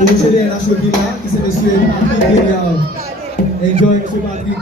Au GDNH Villa, qui c'est monsieur Patrick Guéliard. Enjoy, monsieur Patrick.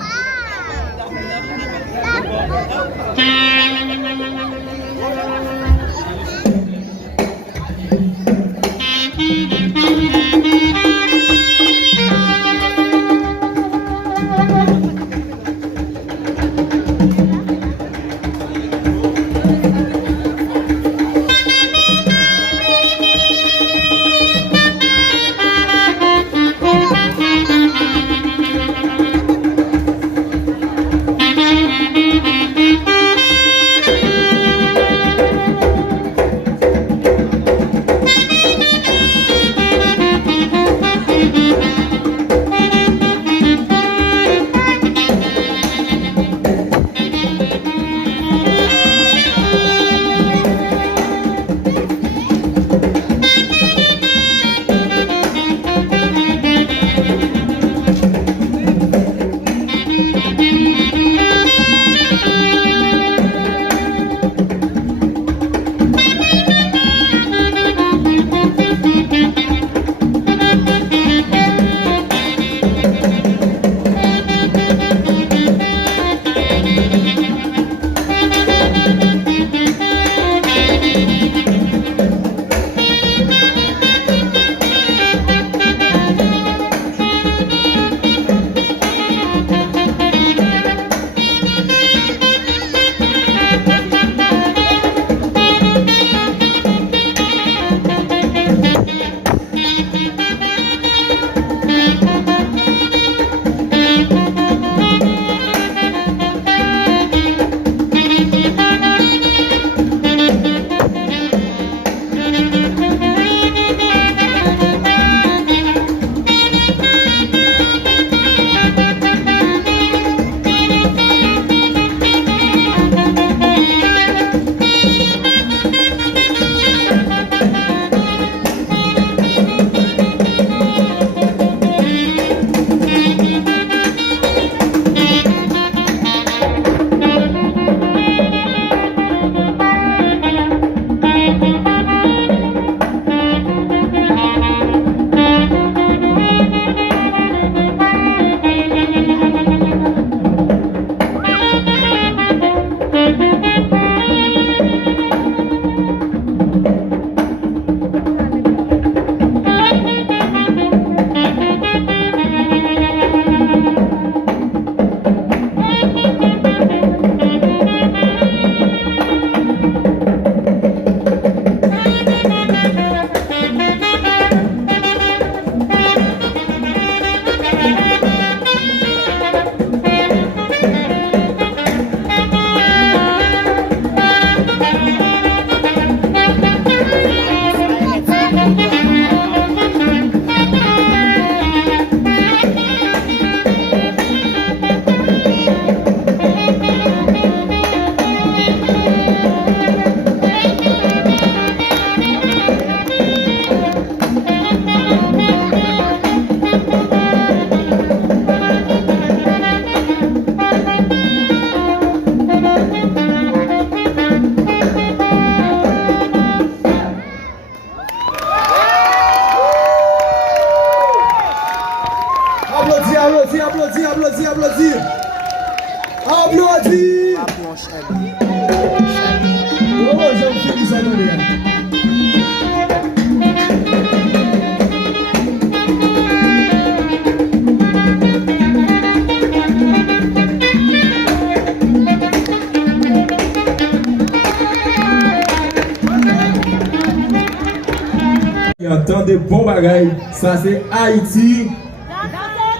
Entendez bon bagaille, ça c'est Haïti.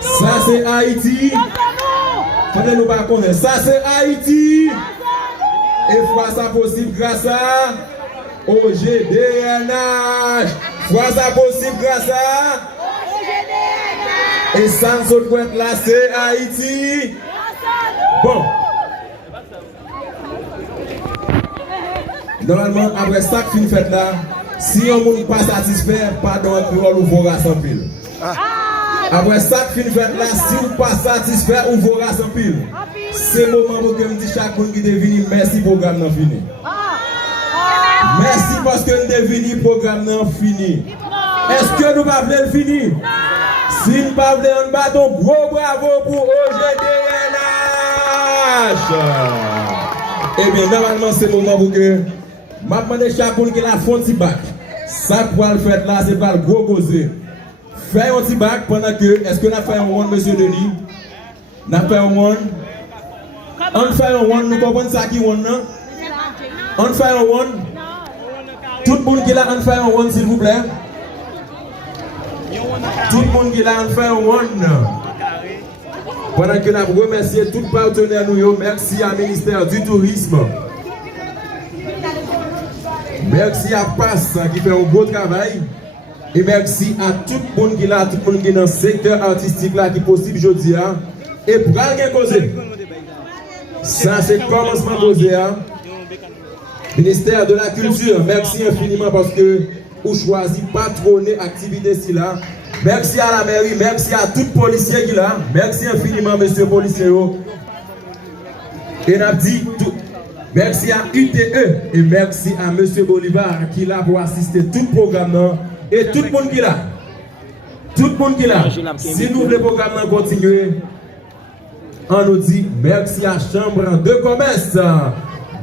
Ça c'est Haïti. Attendez nous pas connaître, ça c'est Haïti. Et fois ça possible grâce à OGDNH. Fois ça possible grâce à et sans autre point là c'est Haïti. Bon. Normalement après ça qui fin fait là. Si on n'est pas satisfait, pardon, on ouvre sans pile. Après ça, fin fait là, si on n'est pas satisfait, on ouvre sans pile. C'est le moment où je dis chaque monde qui est venu, merci, programme n'est fini. Merci parce que nous est venu, programme n'est fini. Est-ce que nous pas voulons le finir? Si nous pas voulons un bâton, gros bravo pour OGDNH. Eh bien, normalement, c'est le moment pour que je demande chaque monde qui a fond de bac. Ça pour le faire là, c'est pas le gros causer. Fais un petit bac pendant que, est-ce que nous avons fait un one, monsieur Denis? Nous avons fait un one? On fait un one, nous comprenons ça qui one, non? On fait un one? Tout le monde qui est là, on fait un one, s'il vous plaît. Tout le monde qui est là, on fait un one. Pendant que nous remercions tous les partenaires, merci à ministère du Tourisme. Merci à PAS qui fait un beau travail. Et merci à tout le monde qui est là, tout le monde qui est dans le secteur artistique là, qui est possible aujourd'hui. Et pour rien causer. Ça, c'est le commencement posé. Ministère de la Culture, merci infiniment parce que vous choisissez patronner l'activité ici là. Merci à la mairie, merci à tout policier qui est là. Merci infiniment, monsieur policier. Et on a dit tout. Merci à UTE et merci à monsieur Bolivar qui est là pour assister tout le programme et tout le monde qui est là. Tout le monde qui est là. Si nous voulons le programme continuer, on nous dit merci à Chambre de commerce.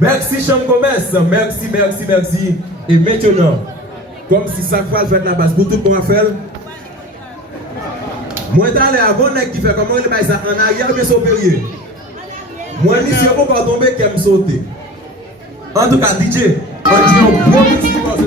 Merci Chambre de commerce. Merci, merci, merci. Et maintenant, comme si ça va faire la base pour tout le monde à faire. Moi, d'aller avant qui fait comment il va ça en arrière, mais supérieur. Moi, je suis encore tombé qui aime sauter. En tout cas, DJ, on dit un gros petit parce que.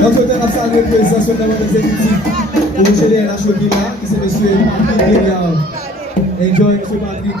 Donc, on a salué le président des exécutifs pour M. LH qui c'est M. Patrick Guéliard. Enjoy, M. Patrick.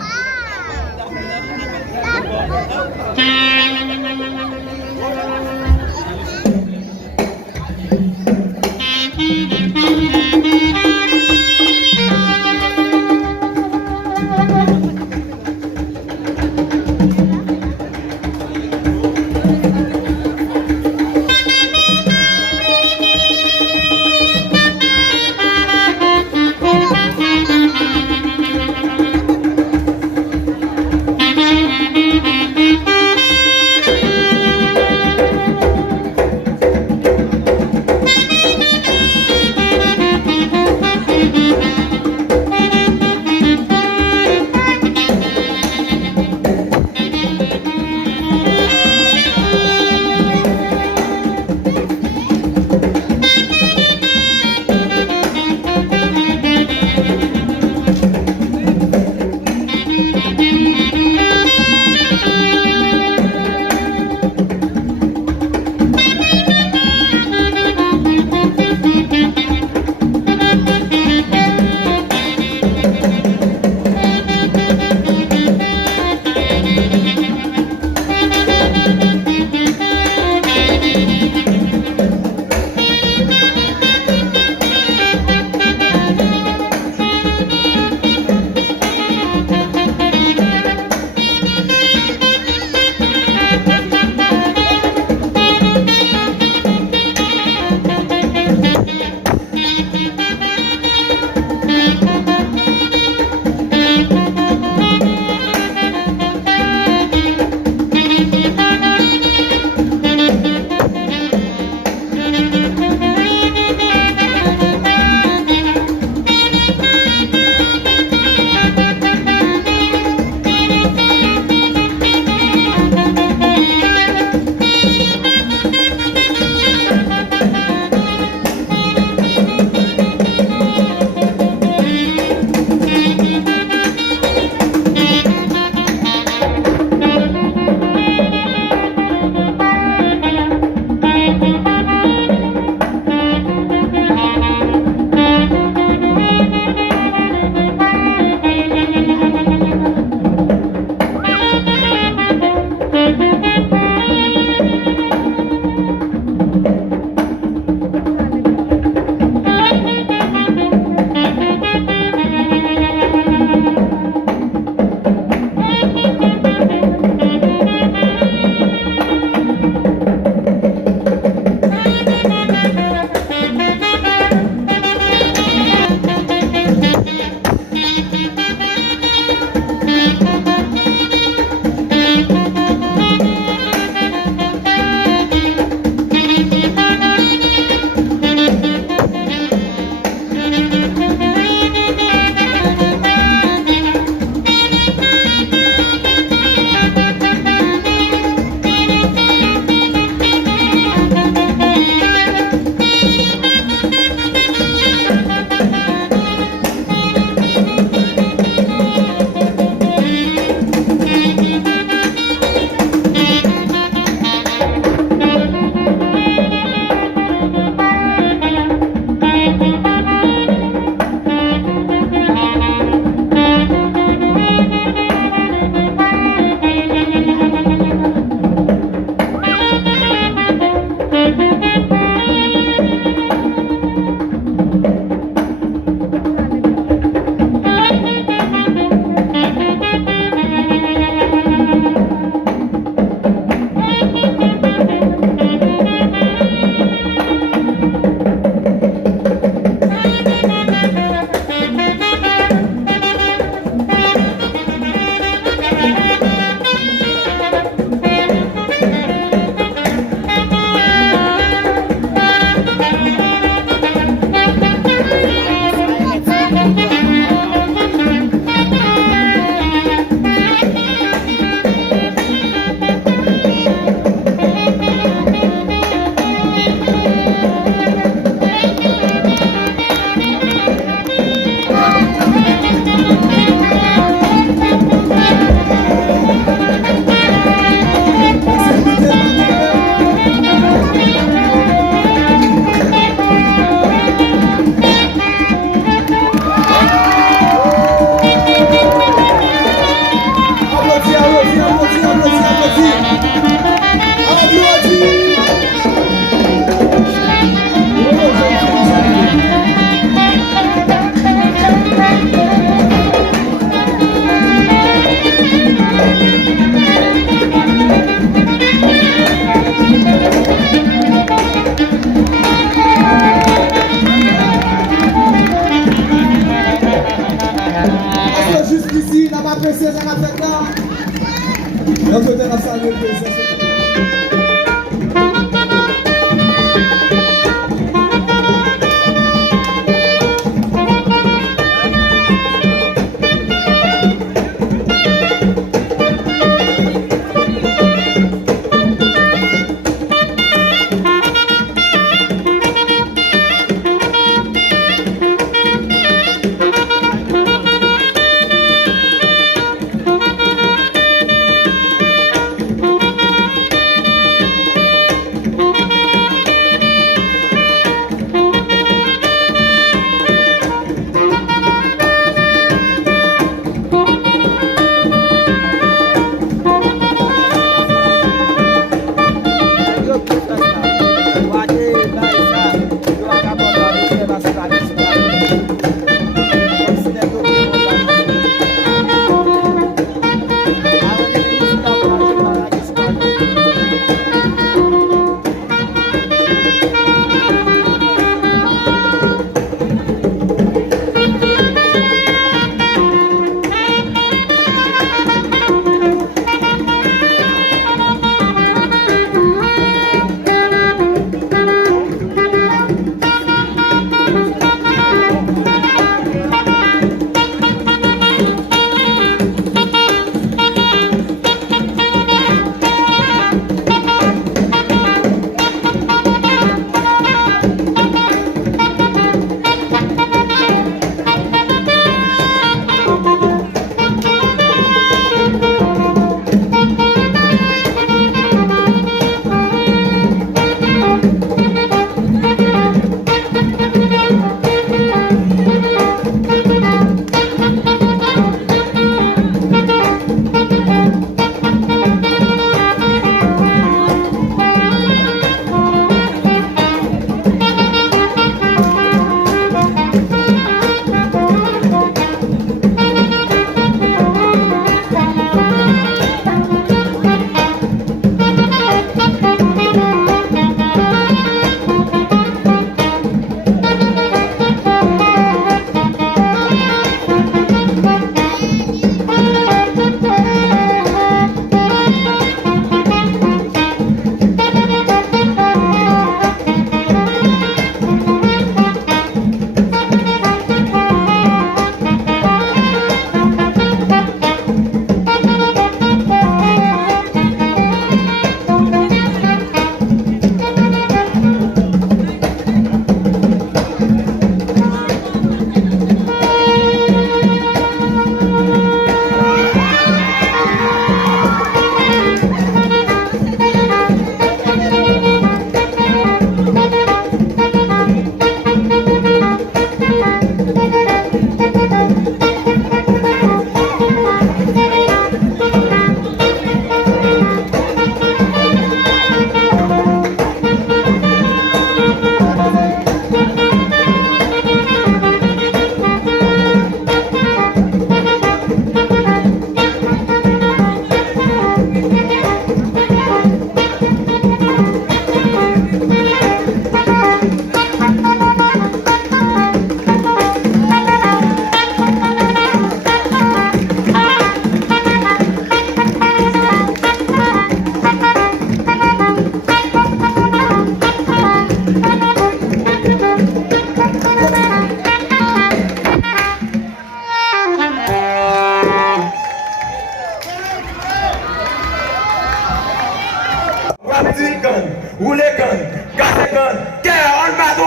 Gun, rouler gun, casser gun, guerre en maton.